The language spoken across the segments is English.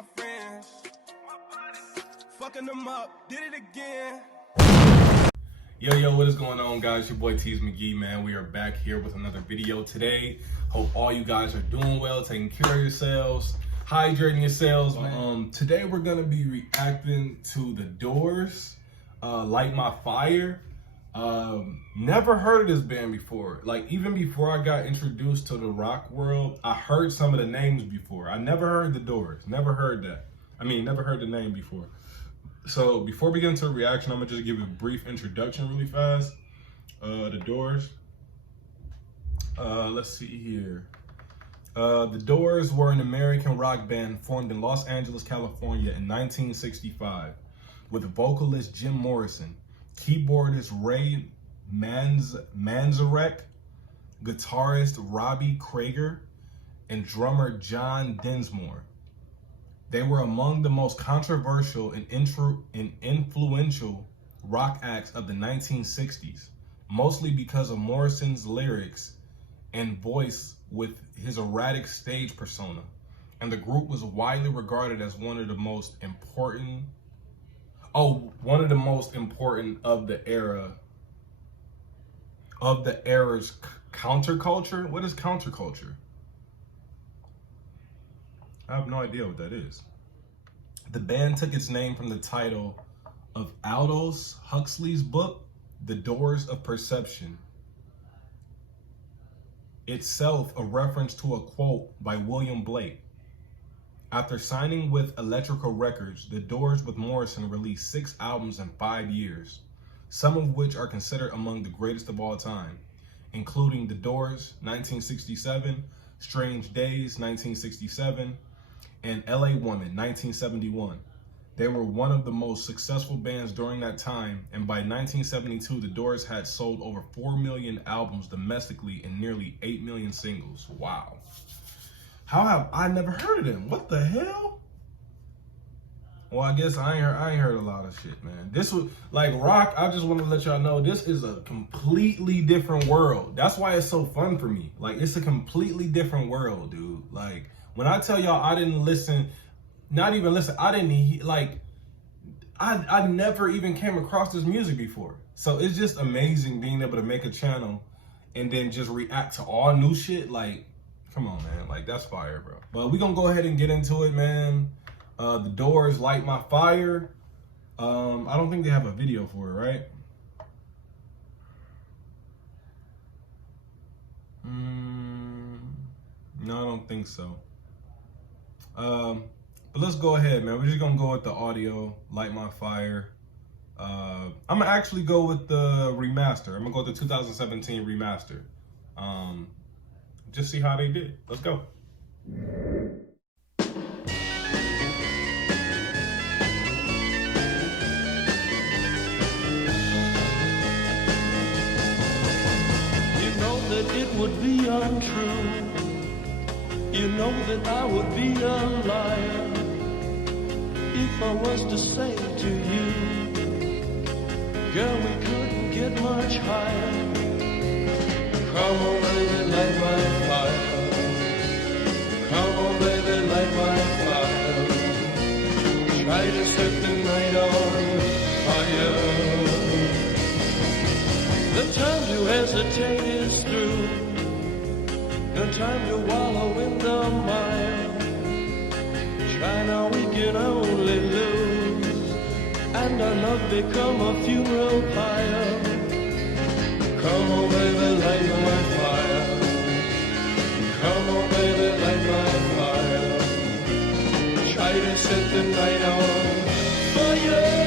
my friends. Fucking them up, did it again. Yo, what is going on, guys? Your boy TeezMcGee, man. We are back here with another video today. Hope all you guys are doing well, taking care of yourselves, hydrating yourselves. Today we're gonna be reacting to The Doors, Light My Fire. Never heard of this band before. Like, even before I got introduced to the rock world, I heard some of the names before. I never heard The Doors, never heard that. Never heard the name before. So before we get into a reaction, I'm gonna just give a brief introduction really fast. The Doors. Let's see here. The Doors were an American rock band formed in Los Angeles, California in 1965 with vocalist Jim Morrison, keyboardist Ray Manzarek, guitarist Robbie Krieger, and drummer John Densmore. They were among the most controversial and influential rock acts of the 1960s, mostly because of Morrison's lyrics and voice with his erratic stage persona. And the group was widely regarded as one of the most important of the era's counterculture. What is counterculture? I have no idea what that is. The band took its name from the title of Aldous Huxley's book, The Doors of Perception, itself a reference to a quote by William Blake. After signing with Electrical Records, The Doors with Morrison released 6 albums in 5 years, some of which are considered among the greatest of all time, including The Doors, 1967, Strange Days, 1967, and LA Woman, 1971. They were one of the most successful bands during that time, and by 1972, The Doors had sold over 4 million albums domestically and nearly 8 million singles. Wow. How have I never heard of them? What the hell? Well, I guess I ain't heard a lot of shit, man. This was, like, rock, I just want to let y'all know, this is a completely different world. That's why it's so fun for me. Like, it's a completely different world, dude. Like, when I tell y'all I didn't listen, not even listen, I never even came across this music before. So it's just amazing being able to make a channel and then just react to all new shit. Like, come on, man. Like, that's fire, bro. But we're going to go ahead and get into it, man. The Doors, Light My Fire. I don't think they have a video for it, right? No, I don't think so. But let's go ahead, man. We're just gonna go with the audio, Light My Fire. I'm gonna actually go with the remaster. I'm gonna go with the 2017 remaster. Just see how they did. Let's go. You know that it would be untrue. You know that I would be a liar if I was to say to you, girl, we couldn't get much higher. Come on, baby, light my fire. Come on, baby, light my fire. Try to set the night on fire. The time to hesitate is through. No time to wallow in the mire. Try now, we can only lose, and our love become a funeral pyre. Come on, baby, light my fire. Come on, baby, light my fire. Try to set the night on fire.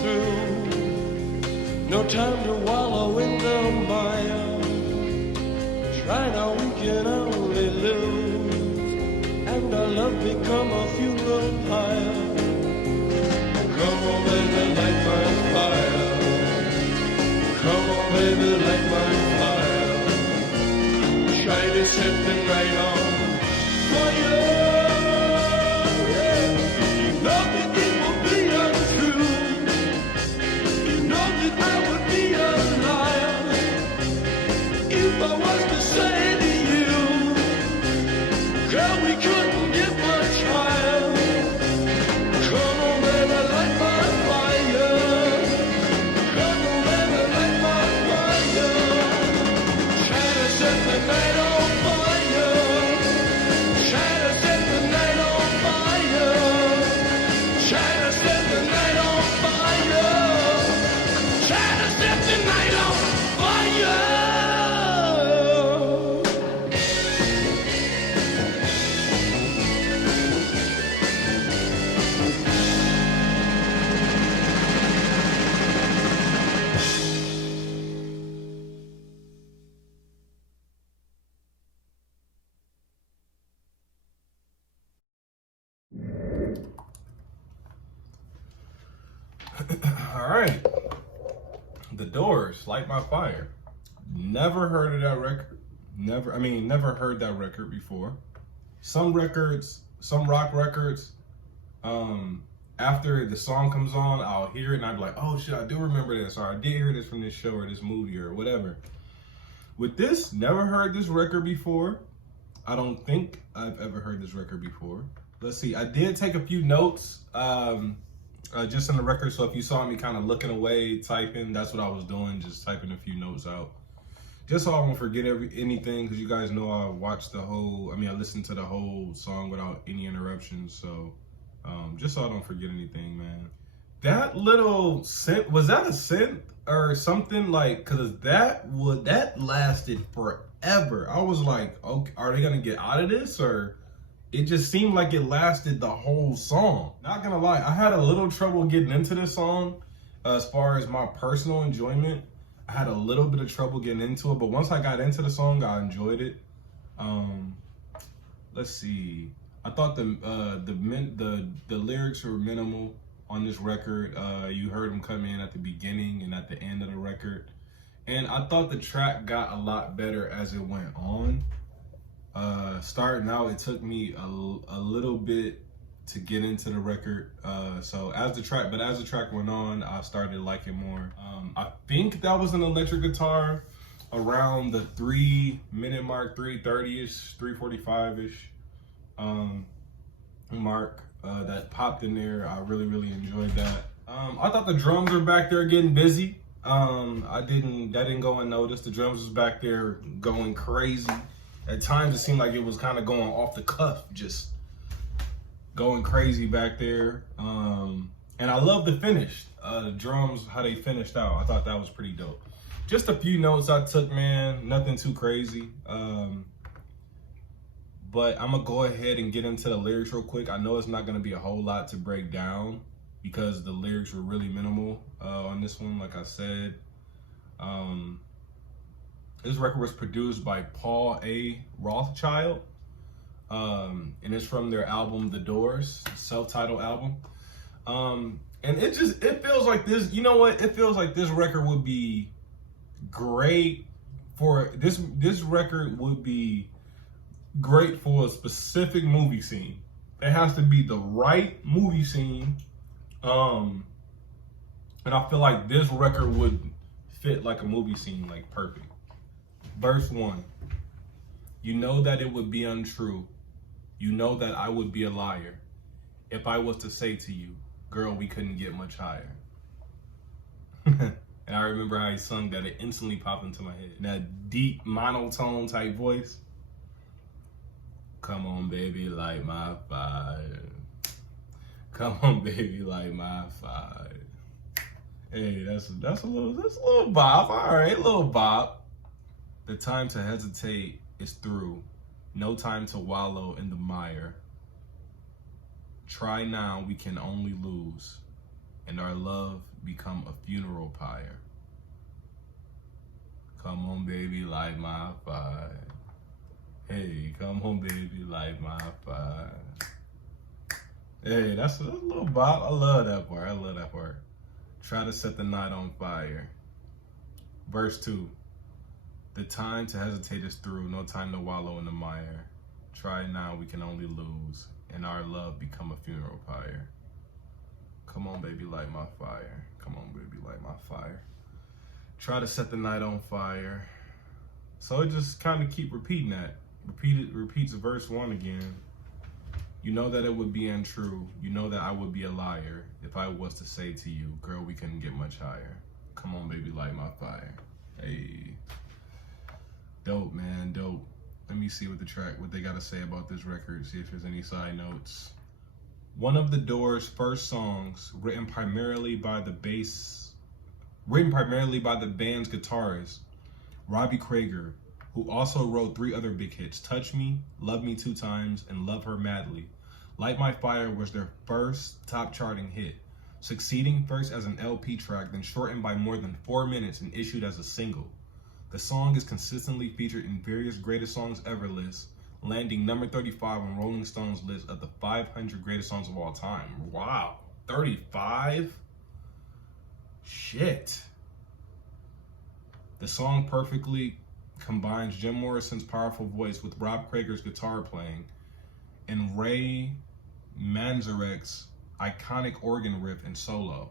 through. No time to wallow in the mire. Try now, we can only lose, and our love become a funeral pyre. Come on, baby, light my fire. Come on, baby, light my fire. Try to set the night on fire. You know that it will be untrue. You know that I would be a liar if I was to say to you, girl, we couldn't get much higher. Come on, baby, light my fire. Come on, baby, light my fire. Try to set the night on fire. Try to set the night on fire. Try to set the night on fire. Try to set the night on fire. All right. The Doors, Light My Fire. Never heard of that record. Never heard that record before. Some records, some rock records, after the song comes on, I'll hear it and I'll be like, oh shit, I do remember this, or I did hear this from this show or this movie or whatever. With this, never heard this record before. I don't think I've ever heard this record before. Let's see, I did take a few notes, just in the record, so if you saw me kind of looking away, typing, that's what I was doing, just typing a few notes out. Just so I won't forget anything, because you guys know I watched I listened to the whole song without any interruptions, so just so I don't forget anything, man. That little synth, was that a synth or something? Like, because that lasted forever. I was like, okay, are they gonna get out of this? Or it just seemed like it lasted the whole song. Not gonna lie, I had a little trouble getting into this song as far as my personal enjoyment. I had a little bit of trouble getting into it, but once I got into the song, I enjoyed it. Let's see. I thought the lyrics were minimal on this record. You heard them come in at the beginning and at the end of the record. And I thought the track got a lot better as it went on. Starting out, it took me a little bit to get into the record. So as the track went on, I started liking more. I think that was an electric guitar around the 3-minute mark, 3:30-ish, 3:45-ish mark that popped in there. I really enjoyed that. I thought the drums were back there getting busy. That didn't go unnoticed. The drums was back there going crazy. At times it seemed like it was kind of going off the cuff, just going crazy back there. And I love the finish. The drums, how they finished out. I thought that was pretty dope. Just a few notes I took, man. Nothing too crazy. But I'm gonna go ahead and get into the lyrics real quick. I know it's not gonna be a whole lot to break down because the lyrics were really minimal on this one, like I said. This record was produced by Paul A. Rothchild, and it's from their album The Doors, self-titled album. And it feels like this, you know what? It feels like this record would be great for, this record would be great for a specific movie scene. It has to be the right movie scene. And I feel like this record would fit like a movie scene, like perfect. Verse 1, you know that it would be untrue. You know that I would be a liar if I was to say to you, girl, we couldn't get much higher. And I remember how he sung that. It instantly popped into my head. That deep monotone type voice. Come on, baby, light my fire. Come on, baby, light my fire. Hey, that's a little bop. All right, little bop. The time to hesitate is through. No time to wallow in the mire. Try now, we can only lose. and our love become a funeral pyre. Come on, baby, light my fire. Hey, come on, baby, light my fire. Hey, that's a little bop. I love that part. I love that part. Try to set the night on fire. Verse 2. The time to hesitate is through. No time to wallow in the mire. Try now, we can only lose, and our love become a funeral pyre. Come on, baby, light my fire. Come on, baby, light my fire. Try to set the night on fire. So it just kind of keep repeating that. Repeats verse 1 again. You know that it would be untrue. You know that I would be a liar if I was to say to you, girl, we couldn't get much higher. Come on, baby, light my fire. Hey. Dope, man, dope. Let me see what they got to say about this record, see if there's any side notes. One of the Doors' first songs, written primarily by the band's guitarist, Robbie Krieger, who also wrote 3 other big hits, Touch Me, Love Me 2 Times, and Love Her Madly. Light My Fire was their first top charting hit, succeeding first as an LP track, then shortened by more than 4 minutes and issued as a single. The song is consistently featured in various greatest songs ever lists, landing number 35 on Rolling Stone's list of the 500 greatest songs of all time. Wow, 35? Shit. The song perfectly combines Jim Morrison's powerful voice with Rob Krieger's guitar playing and Ray Manzarek's iconic organ riff and solo.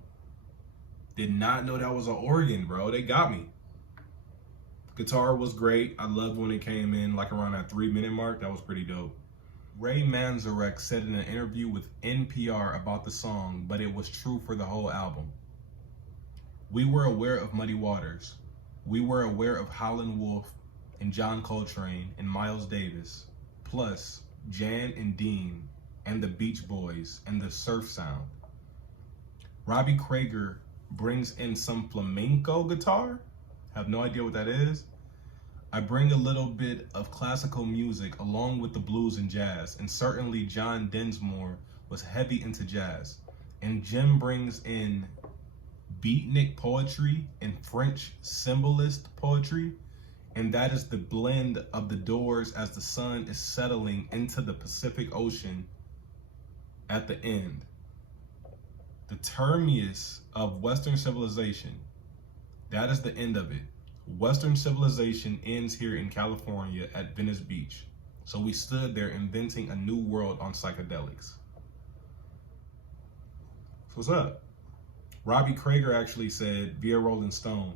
Did not know that was an organ, bro. They got me. Guitar was great. I loved when it came in like around that 3-minute mark. That was pretty dope. Ray Manzarek said in an interview with NPR about the song, but it was true for the whole album. We were aware of Muddy Waters. We were aware of Howlin' Wolf and John Coltrane and Miles Davis, plus Jan and Dean and the Beach Boys and the surf sound. Robbie Krieger brings in some flamenco guitar. Have no idea what that is. I bring a little bit of classical music along with the blues and jazz, and certainly John Densmore was heavy into jazz. And Jim brings in beatnik poetry and French symbolist poetry, and that is the blend of the Doors as the sun is settling into the Pacific Ocean at the end. The terminus of Western civilization, that is the end of it. Western civilization ends here in California at Venice Beach. So we stood there inventing a new world on psychedelics. So what's up? Robbie Krieger actually said via Rolling Stone,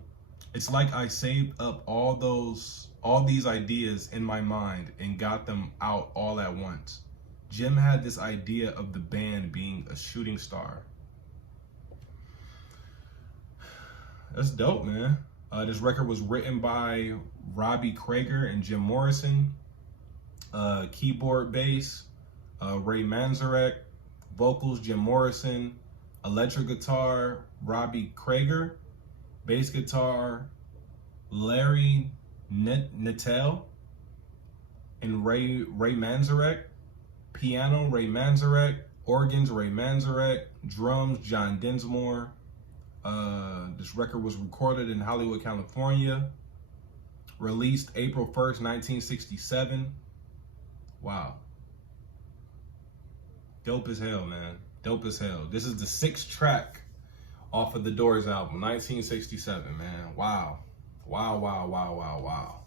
it's like I saved up all these ideas in my mind and got them out all at once. Jim had this idea of the band being a shooting star. That's dope, man. This record was written by Robbie Krieger and Jim Morrison. Keyboard, bass, Ray Manzarek. Vocals, Jim Morrison. Electric guitar, Robbie Krieger. Bass guitar, Larry Nettel and Ray Manzarek. Piano, Ray Manzarek. Organs, Ray Manzarek. Drums, John Densmore. This record was recorded in Hollywood, California. Released April 1st, 1967. Wow. Dope as hell, man. Dope as hell. This is the 6th track off of the Doors album, 1967, man. Wow. Wow, wow, wow, wow, wow.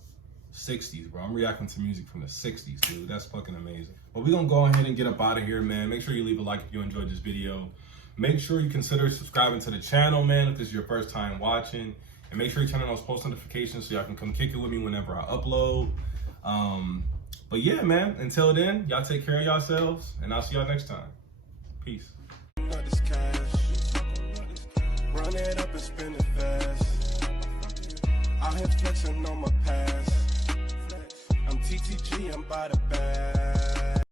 60s, bro. I'm reacting to music from the 60s, dude. That's fucking amazing. But we're gonna go ahead and get up out of here, man. Make sure you leave a like if you enjoyed this video. Make sure you consider subscribing to the channel, man, if this is your first time watching. And make sure you turn on those post notifications so y'all can come kick it with me whenever I upload. But yeah, man, until then, y'all take care of yourselves, and I'll see y'all next time. Peace. Run it up and spin it fast. Out here flexing on my past. I'm TTG, I'm by the bag.